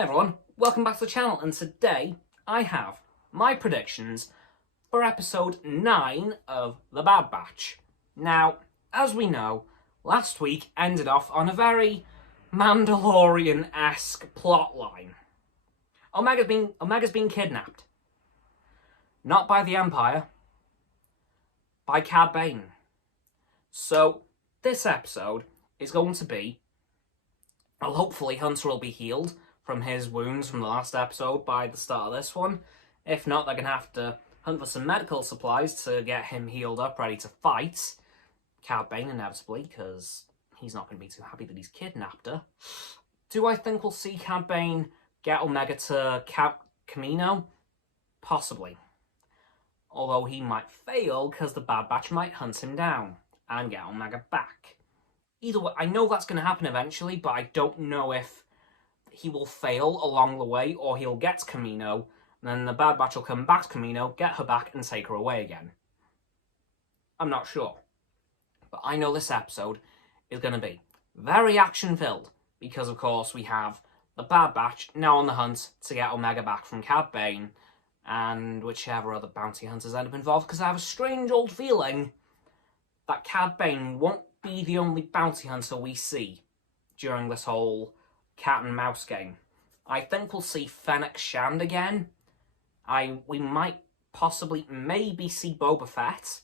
Hi everyone, welcome back to the channel, and today I have my predictions for episode 9 of The Bad Batch. Now, as we know, last week ended off on a very Mandalorian-esque plotline. Omega's been kidnapped. Not by the Empire, by Cad Bane. So, this episode is going to be, well, hopefully Hunter will be healed from his wounds from the last episode by the start of this one. If not, they're going to have to hunt for some medical supplies to get him healed up, ready to fight Cad Bane, inevitably, because he's not going to be too happy that he's kidnapped her. Do I think we'll see Cad Bane get Omega to Kamino? Possibly. Although he might fail, because the Bad Batch might hunt him down and get Omega back. Either way, I know that's going to happen eventually, but I don't know if he will fail along the way, or he'll get to Kamino, and then the Bad Batch will come back to Kamino, get her back, and take her away again. I'm not sure. But I know this episode is going to be very action-filled, because of course we have the Bad Batch now on the hunt to get Omega back from Cad Bane, and whichever other bounty hunters end up involved, because I have a strange old feeling that Cad Bane won't be the only bounty hunter we see during this whole cat and mouse game. I think we'll see Fennec Shand again. We might possibly maybe see Boba Fett,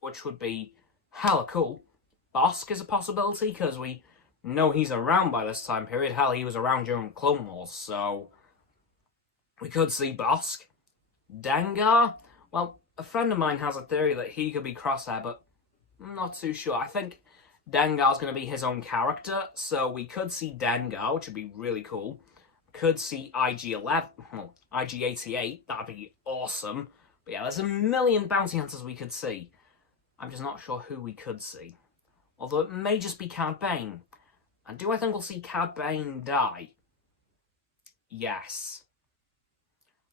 which would be hella cool. Bosk is a possibility, because we know he's around by this time period. Hell, he was around during Clone Wars, so we could see Bosk. Dengar? Well, a friend of mine has a theory that he could be Crosshair, but I'm not too sure. I think Dengar's going to be his own character, so we could see Dengar, which would be really cool. Could see IG-11, well, IG-88, that'd be awesome. But yeah, there's a million bounty hunters we could see. I'm just not sure who we could see. Although it may just be Cad Bane. And do I think we'll see Cad Bane die? Yes.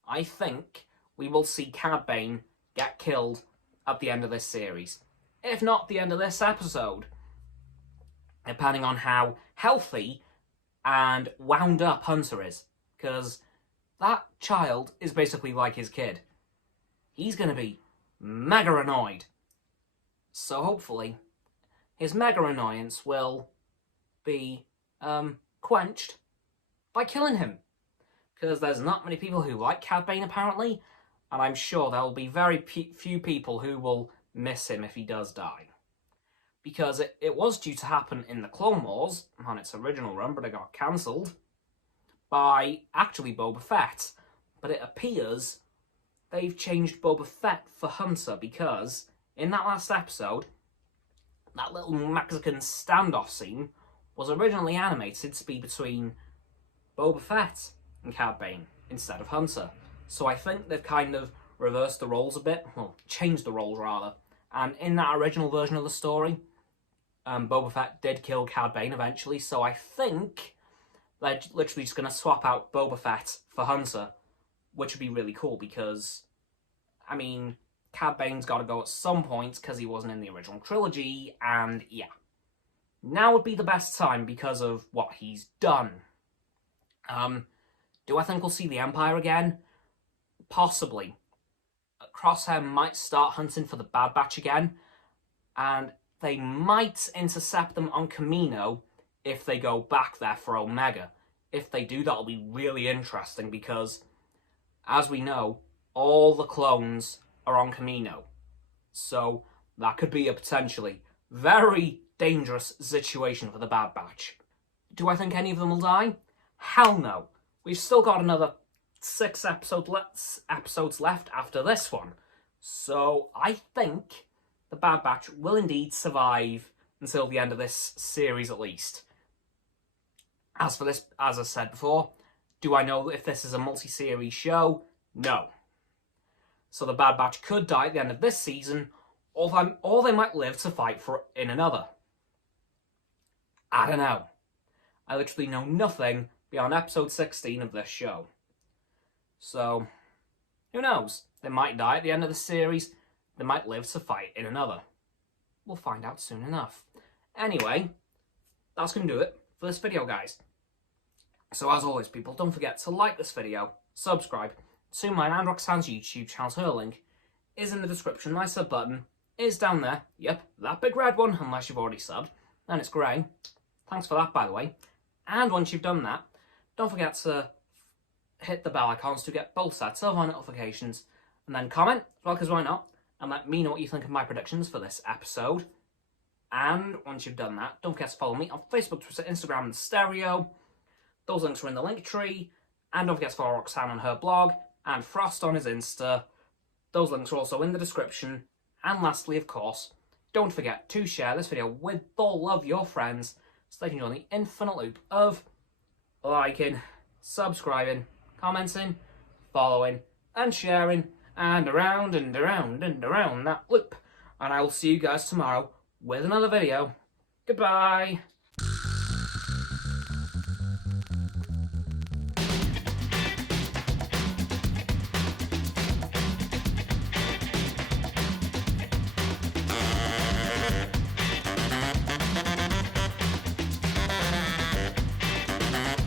I think we will see Cad Bane get killed at the end of this series. If not the end of this episode. Depending on how healthy and wound up Hunter is. Because that child is basically like his kid. He's going to be mega annoyed. So hopefully his mega annoyance will be quenched by killing him. Because there's not many people who like Cad Bane apparently. And I'm sure there will be very few people who will miss him if he does die. Because it was due to happen in the Clone Wars on its original run, but it got cancelled by actually Boba Fett. But it appears they've changed Boba Fett for Hunter, because in that last episode, that little Mexican standoff scene was originally animated to be between Boba Fett and Cad Bane instead of Hunter. So I think they've kind of reversed the roles a bit, well, changed the roles rather. And in that original version of the story, Boba Fett did kill Cad Bane eventually, so I think they're literally just going to swap out Boba Fett for Hunter, which would be really cool because, I mean, Cad Bane's got to go at some point because he wasn't in the original trilogy, and yeah. Now would be the best time because of what he's done. Do I think we'll see the Empire again? Possibly. Crosshair might start hunting for the Bad Batch again, and they might intercept them on Kamino if they go back there for Omega. If they do, that'll be really interesting because, as we know, all the clones are on Kamino. So that could be a potentially very dangerous situation for the Bad Batch. Do I think any of them will die? Hell no. We've still got another 6 episodes left after this one. So I think the Bad Batch will indeed survive until the end of this series at least. As for this, as I said before, do I know if this is a multi-series show? No. So the Bad Batch could die at the end of this season, or they might live to fight in another. I don't know. I literally know nothing beyond episode 16 of this show. So, who knows? They might die at the end of the series, they might live to fight in another. We'll find out soon enough. Anyway, that's going to do it for this video, guys. So as always, people, don't forget to like this video, subscribe to mine and Roxanne's YouTube channel. Her link is in the description. My sub button is down there. Yep, that big red one, unless you've already subbed. And it's grey. Thanks for that, by the way. And once you've done that, don't forget to hit the bell icons to get both sets of our notifications. And then comment, as well, because why not? And let me know what you think of my predictions for this episode. And once you've done that, don't forget to follow me on Facebook, Twitter, Instagram, and Stereo. Those links are in the link tree. And don't forget to follow Roxanne on her blog and Frost on his Insta. Those links are also in the description. And lastly, of course, don't forget to share this video with all of your friends so they can join the infinite loop of liking, subscribing, commenting, following, and sharing, and around and around and around that loop. And I will see you guys tomorrow with another video. Goodbye.